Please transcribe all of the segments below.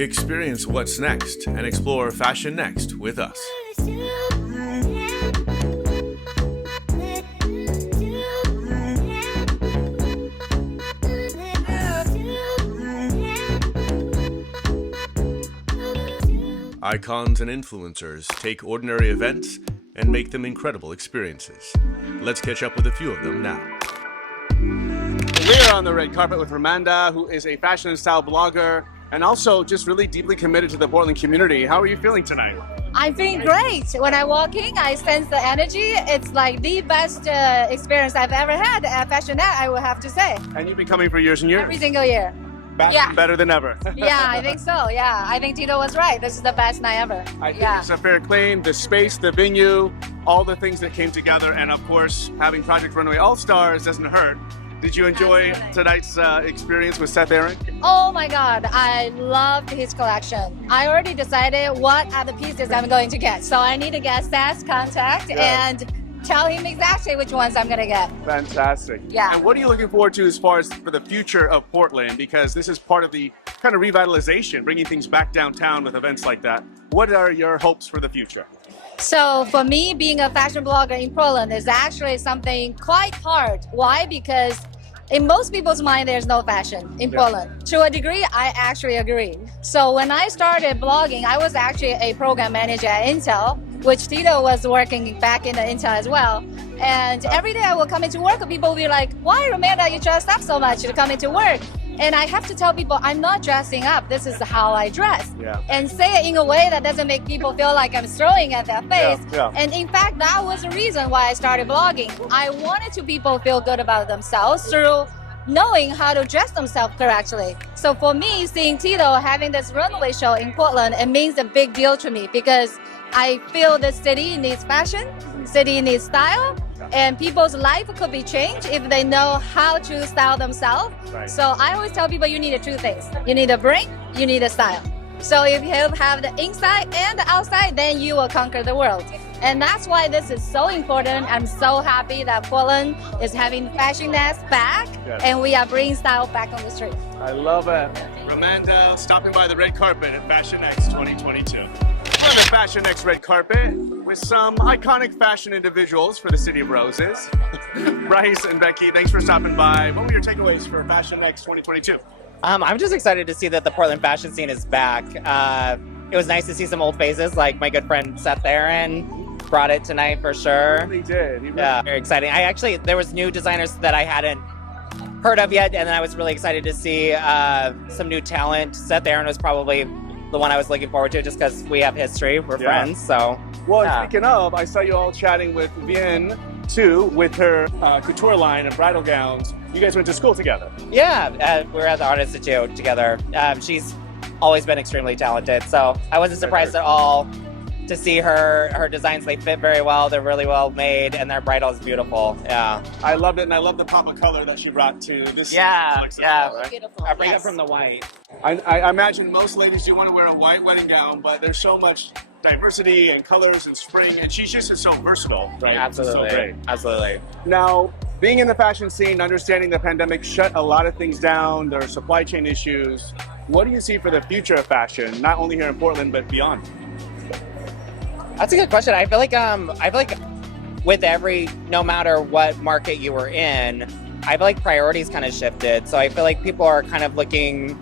Experience what's next and explore Fashion Next with us. Icons and influencers take ordinary events and make them incredible experiences. Let's catch up with a few of them now. We're on the red carpet with Remanda, who is a fashion and style blogger and also just really deeply committed to the Portland community. How are you feeling tonight? I'm feeling great. When I walk in, I sense the energy. It's like the best experience I've ever had at FashionNXT, I would have to say. And you've been coming for years and years? Every single year. Better than ever. Yeah, I think so. Yeah, I think Tito was right. This is the best night ever. I think it's a fair claim. The space, the venue, all the things that came together, and of course, having Project Runway All-Stars doesn't hurt. Did you enjoy tonight's experience with Seth? Oh my God, I loved his collection. I already decided what are the pieces I'm going to get. So I need to get Seth's contact and tell him exactly which ones I'm going to get. Fantastic. Yeah. And what are you looking forward to as far as for the future of Portland? Because this is part of the kind of revitalization, bringing things back downtown with events like that. What are your hopes for the future? So for me, being a fashion blogger in Portland is actually something quite hard. Why? Because in most people's mind, there's no fashion in Portland. To a degree, I actually agree. So when I started blogging, I was actually a program manager at Intel, which Tito was working back in the Intel as well. And every day I will come into work, people will be like, why, Remanda, you dressed up so much to come into work? And I have to tell people, I'm not dressing up. This is how I dress. And say it in a way that doesn't make people feel like I'm throwing at their face. And in fact, that was the reason why I started blogging. I wanted to people feel good about themselves through knowing how to dress themselves correctly. So for me, seeing Tito having this runway show in Portland, it means a big deal to me because I feel the city needs fashion, city needs style, and people's life could be changed if they know how to style themselves. So I always tell people you need two things. You need a brain, you need a style. So if you have the inside and the outside, then you will conquer the world. And that's why this is so important. I'm so happy that Portland is having FashionNXT back, and we are bringing style back on the street. I love it. Remanda stopping by the red carpet at FashionNXT 2022. We're on the FashionNXT red carpet with some iconic fashion individuals for the City of Roses. Bryce and Becky, thanks for stopping by. What were your takeaways for FashionNXT 2022? I'm just excited to see that the Portland fashion scene is back. It was nice to see some old faces like my good friend Seth brought it tonight for sure. He did. Yeah, very exciting. There was new designers that I hadn't heard of yet, and then I was really excited to see some new talent. Seth was probably the one I was looking forward to just because we have history, we're friends, so. Well, speaking of, I saw you all chatting with Vien To with her couture line and bridal gowns. You guys went to school together. Yeah, we were at the Art Institute together. She's always been extremely talented, so I wasn't surprised at all to see her designs. They fit very well, they're really well made, and their bridal is beautiful. Yeah, I loved it, and I love the pop of color that she brought to this. Beautiful. I bring it from the white. I imagine most ladies do want to wear a white wedding gown, but there's so much diversity and colors and spring, and she's just so versatile. Right? Absolutely, so great. Absolutely. Now, being in the fashion scene, understanding the pandemic shut a lot of things down, there are supply chain issues. What do you see for the future of fashion, not only here in Portland, but beyond? That's a good question. I feel like with no matter what market you were in, I feel like priorities kind of shifted. So I feel like people are kind of looking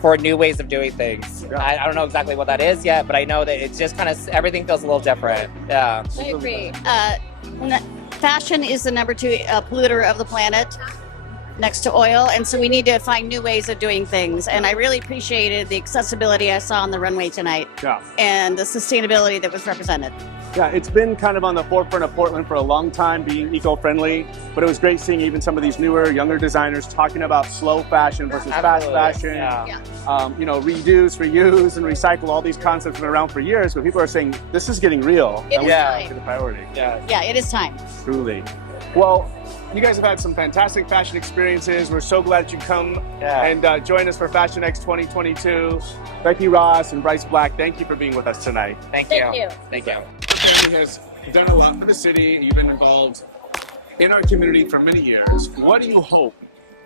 for new ways of doing things. I don't know exactly what that is yet, but I know that it's just kind of, everything feels a little different. Yeah. I agree. Fashion is the number 2 polluter of the planet, next to oil, and so we need to find new ways of doing things. And I really appreciated the accessibility I saw on the runway tonight, and the sustainability that was represented. Yeah, it's been kind of on the forefront of Portland for a long time, being eco-friendly, but it was great seeing even some of these newer, younger designers talking about slow fashion versus fast fashion. You know, reduce, reuse, and recycle. All these concepts have been around for years, but people are saying this is getting real. It is time. The priority. Yeah, it is time. Truly. Well, you guys have had some fantastic fashion experiences. We're so glad you come and join us for FashionNXT 2022. Becky Ross and Bryce Black, thank you for being with us tonight. Thank you. Thank you. The family has done a lot for the city. You've been involved in our community for many years. What do you hope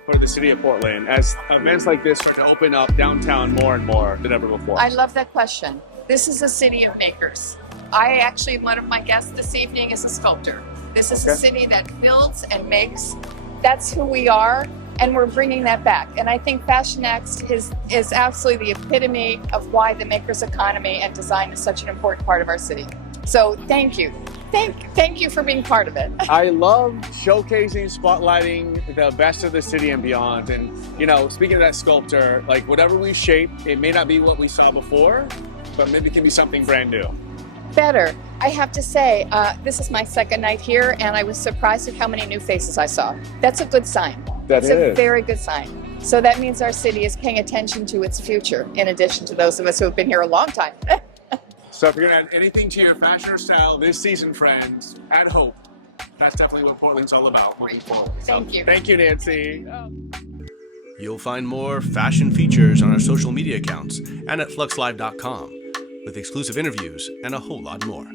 for the city of Portland as events like this start to open up downtown more and more than ever before? I love that question. This is a city of makers. One of my guests this evening is a sculptor. This is a city that builds and makes. That's who we are, and we're bringing that back. And I think FashionXT is absolutely the epitome of why the makers economy and design is such an important part of our city. So thank you. Thank you for being part of it. I love showcasing, spotlighting the best of the city and beyond. And, you know, speaking of that sculptor, like whatever we shape, it may not be what we saw before, but maybe it can be something brand new. Better. I have to say, this is my second night here, and I was surprised at how many new faces I saw. That's a good sign. It's a very good sign. So that means our city is paying attention to its future, in addition to those of us who have been here a long time. So if you're going to add anything to your fashion or style this season, friends, add hope. That's definitely what Portland's all about moving forward. Thank you. Thank you, Nancy. You'll find more fashion features on our social media accounts and at fluxlive.com with exclusive interviews and a whole lot more.